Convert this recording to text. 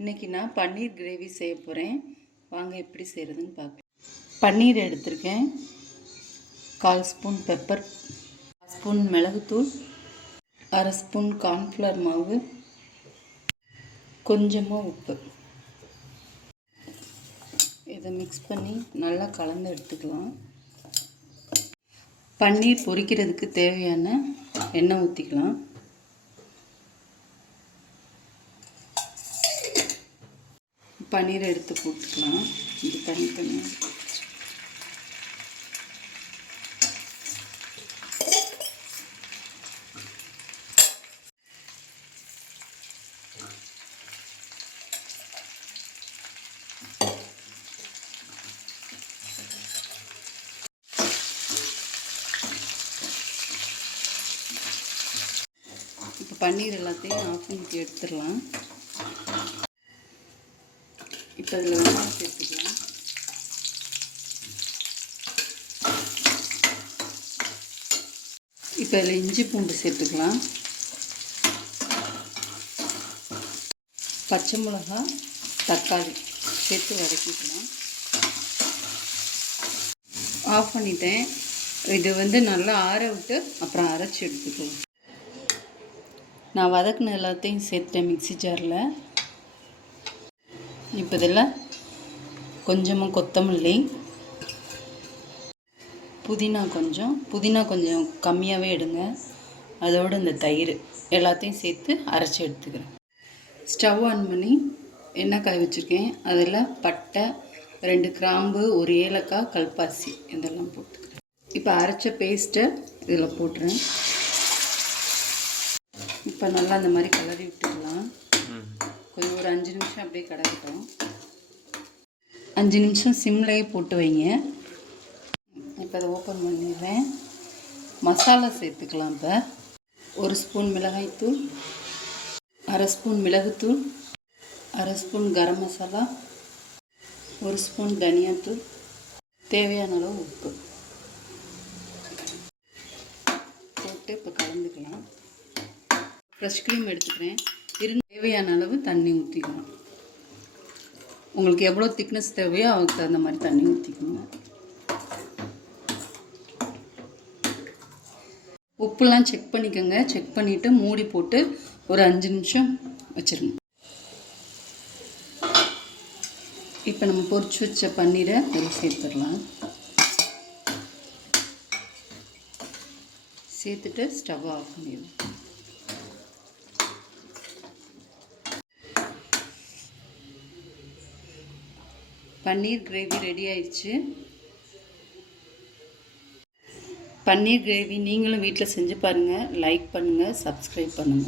இன்றைக்கி நான் பன்னீர் கிரேவி செய்ய போகிறேன். வாங்க எப்படி செய்கிறதுன்னு பார்க்கலாம். பன்னீர் எடுத்திருக்கேன். 1/4 ஸ்பூன் பெப்பர், 1 ஸ்பூன் மிளகுத்தூள், 1/2 ஸ்பூன் கார்ன்ஃப்ளவர் மாவு, கொஞ்சமாக உப்பு. இதை மிக்ஸ் பண்ணி நல்லா கலந்து எடுத்துக்கலாம். பன்னீர் பொரிக்கிறதுக்கு தேவையான எண்ணெய் ஊற்றிக்கலாம். பன்னீரை எடுத்து போட்டுக்கலாம். இது தனி இப்போ பன்னீர் எல்லாத்தையும் ஆஃப் பண்ணி எடுத்துடலாம். இப்போ இதில் வெங்காயம் சேர்த்துக்கலாம். இப்போ இதில் இஞ்சி பூண்டு சேர்த்துக்கலாம். பச்சை மிளகா, தக்காளி சேர்த்து வதக்கிக்கலாம். ஆஃப் பண்ணிட்டேன். இது நல்லா ஆற விட்டு அப்புறம் அரைச்சி எடுத்துக்கலாம். நான் வதக்கின எல்லாத்தையும் சேர்த்தேன் மிக்ஸி ஜாரில். இப்போ இதில் கொஞ்சமாக கொத்தமல்லி, புதினா கொஞ்சம் கம்மியாகவே எடுங்க. அதோடு இந்த தயிர் எல்லாத்தையும் சேர்த்து அரைச்சி எடுத்துக்கிறேன். ஸ்டவ் ஆன் பண்ணி எண்ணெய் காய வச்சுருக்கேன். அதில் பட்டை, 2 கிராம்பு, 1 ஏலக்காய், கல்பாசி இதெல்லாம் போட்டுக்கிறேன். இப்போ அரைச்ச பேஸ்ட்டை இதில் போட்டுறேன். இப்போ நல்லா அந்த மாதிரி கிளறி விட்டுக்கலாம். கொஞ்சம் ஒரு 5 நிமிஷம் அப்படியே கிடக்கட்டும். 5 நிமிஷம் சிம்லேயே போட்டு வைங்க. இப்போ அதை ஓப்பன் பண்ணிடுறேன். மசாலா சேர்த்துக்கலாம். இப்போ 1 ஸ்பூன் மிளகாய்த்தூள், 1/2 ஸ்பூன் மிளகுத்தூள், 1/2 ஸ்பூன் கரம் மசாலா, 1 ஸ்பூன் தனியாத்தூள், தேவையான அளவு உப்பு போட்டு இப்போ கலந்துக்கலாம். ஃப்ரெஷ் க்ரீம் எடுத்துக்கிறேன். தேவையான அளவு தண்ணி ஊற்றிக்கணும். உங்களுக்கு எவ்வளோ திக்னஸ் தேவையோ அதுக்கு தகுந்த மாதிரி தண்ணி ஊற்றிக்கணும். உப்புலாம் செக் பண்ணிக்கோங்க. செக் பண்ணிவிட்டு மூடி போட்டு ஒரு 5 நிமிஷம் வச்சுருங்க. இப்போ நம்ம பொரிச்சு வச்ச பன்னீரை அதில் சேர்த்துடலாம். சேர்த்துட்டு ஸ்டவ் ஆஃப் பண்ணிடலாம். பன்னீர் கிரேவி ரெடி ஆயிடுச்சு. பன்னீர் கிரேவி நீங்களும் வீட்டில் செஞ்சு பாருங்கள். லைக் பண்ணுங்கள், சப்ஸ்கிரைப் பண்ணுங்கள்.